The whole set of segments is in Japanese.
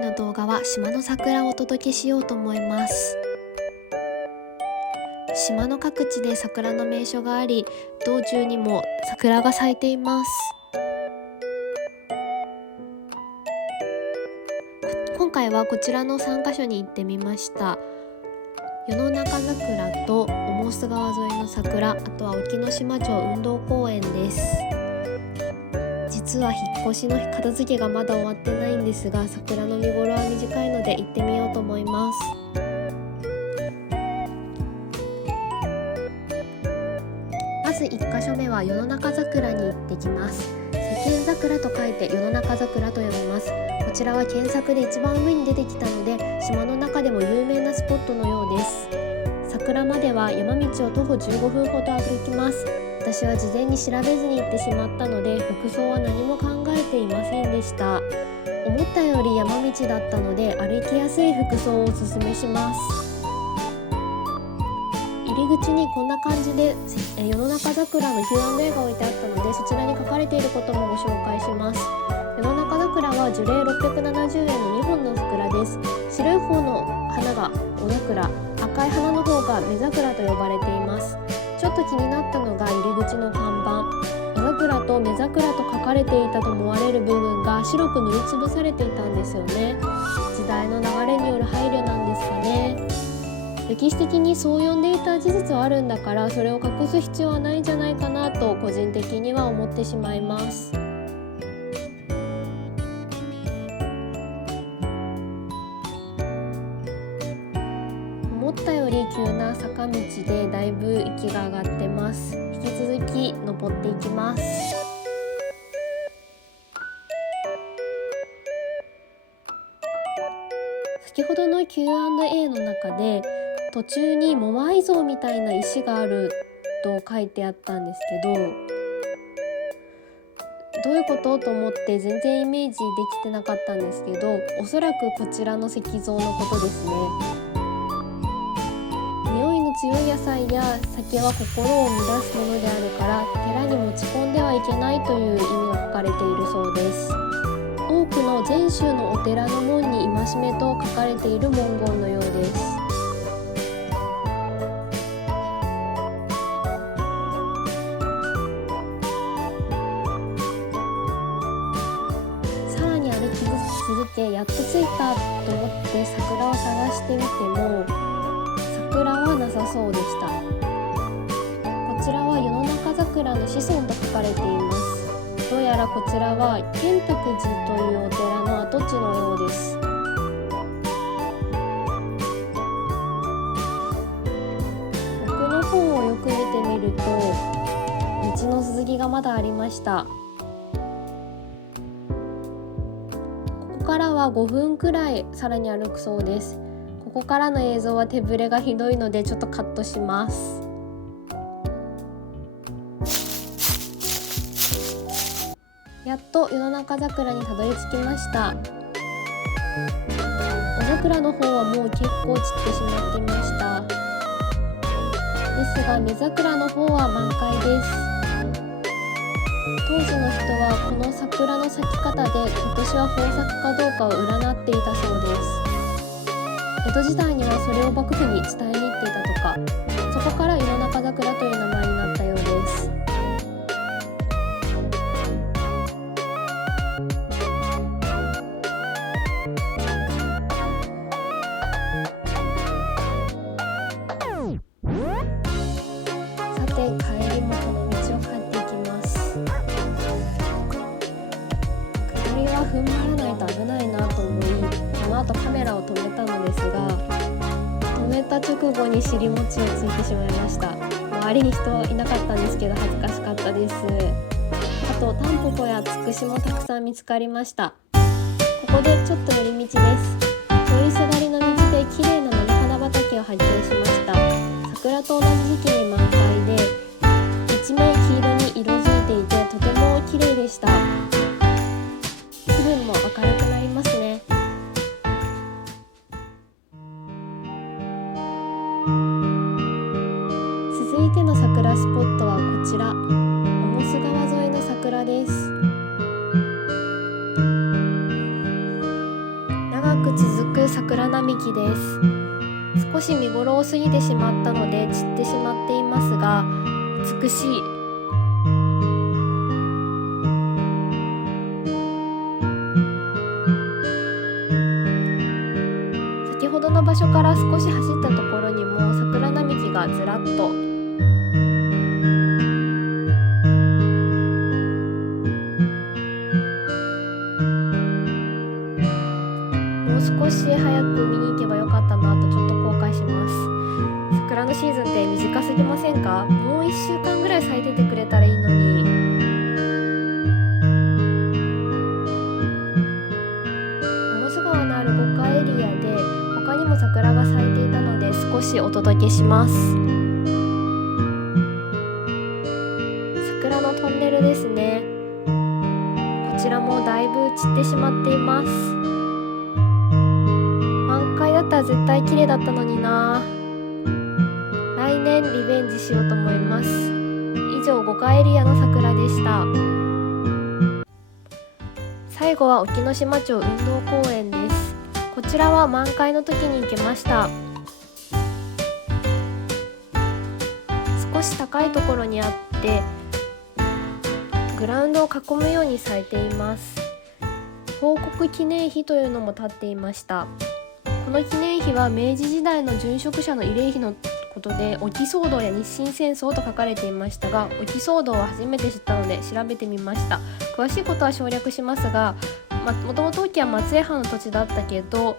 回の動画は島の桜をお届けしようと思います。島の各地で桜の名所があり、道中にも桜が咲いています。今回はこちらの3カ所に行ってみました。与野中桜と重須川沿いの桜、あとは沖ノ島町運動公園です。実は引っ越しの片付けがまだ終わってないんですが、桜の見頃は短いので行ってみようと思います。まず1カ所目は与野中桜に行ってきます。世間桜と書いて与野中桜と呼びます。こちらは検索で一番上に出てきたので、島の中でも有名なスポットのようです。桜までは山道を徒歩15分ほど歩きます。私は事前に調べずに行ってしまったので、服装は何も考えていませんでした。思ったより山道だったので、歩きやすい服装をおすすめします。入り口にこんな感じで与野中桜の Q&A が置いてあったので、そちらに書かれていることもご紹介します。与野中桜は樹齢670円の2本の桜です。白い方の花がお桜、赤い花の方が目桜と呼ばれています。ちょっと気になったのが入り口の看板、夜桜と目桜と書かれていたと思われる部分が白く塗りつぶされていたんですよね。時代の流れによる配慮なんですかね。歴史的にそう呼んでいた事実はあるんだから、それを隠す必要はないんじゃないかなと個人的には思ってしまいます。思ったより急な坂道でだいぶ息が上がってます。引き続き登っていきます。先ほどの Q&A の中で途中にモアイ像みたいな石があると書いてあったんですけど、どういうことと思って全然イメージできてなかったんですけど、おそらくこちらの石像のことですね。匂いの強い野菜や酒は心を乱すものであるから、寺に持ち込んではいけないという意味が書かれているそうです。多くの禅宗のお寺の門に戒めと書かれている文言のようです。さらに歩き続け、やっと着いたと思って桜を探してみても桜はなさそうでした。こちらは与野中桜の子孫と書かれています。どうやらこちらは建徳寺というお寺の跡地のようです。奥の方をよく見てみると、道の続きがまだありました。ここからは5分くらいさらに歩くそうです。ここからの映像は手ぶれがひどいのでちょっとカットします。やっと与野中桜にたどり着きました。お桜の方はもう結構散ってしまっていました。ですが目桜の方は満開です。当時の人はこの桜の咲き方で今年は豊作かどうかを占っていたそうです。江戸時代にはそれを幕府に伝えに行っていたとか、そこから与野中桜という名前になったようです。さて帰りもこの道を帰っていきます。下りは踏ん張らないと危ないなと思い、この後カメラを止めたのですが、止めた直後に尻餅をついてしまいました。周りに人はいなかったんですけど恥ずかしかったです。あとタンポポやツクシもたくさん見つかりました。ここでちょっと寄り道です。通りすがりの道で綺麗な菜の花畑を発見しました。桜と同じ時期に満開で、一面黄色に色づいていてとても綺麗でした。気分も明るくなりますね。続いての桜スポットはこちら、重須川沿いの桜です。長く桜並木です。少し見頃を過ぎてしまったので散ってしまっていますが、美しい。先ほどの場所から少し走ったところにも桜並木がずらっと。もう少し早く見に行けばよかったなとちょっと後悔します。桜のシーズンって短すぎませんか？もう1週間ぐらい咲いててくれたらいいのに。百瀬川のある五箇エリアで他にも桜が咲いていたので少しお届けします。桜のトンネルですね。こちらもだいぶ散ってしまっています。満開だったら絶対綺麗だったのにな。来年リベンジしようと思います。以上、五箇エリアの桜でした。最後は沖ノ島町運動公園です。こちらは満開の時に行けました。少し高いところにあってグラウンドを囲むように咲いています。報国記念碑というのも立っていました。この記念碑は明治時代の殉職者の慰霊碑のことで沖騒動や日清戦争と書かれていましたが、沖騒動は初めて知ったので調べてみました。詳しいことは省略しますが、もともと沖は松江藩の土地だったけど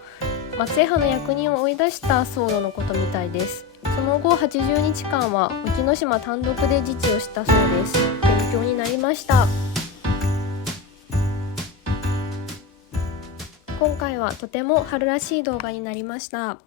松江藩の役人を追い出した騒動のことみたいです。その後80日間は沖ノ島単独で自治をしたそうです。勉強になりました。今回はとても春らしい動画になりました。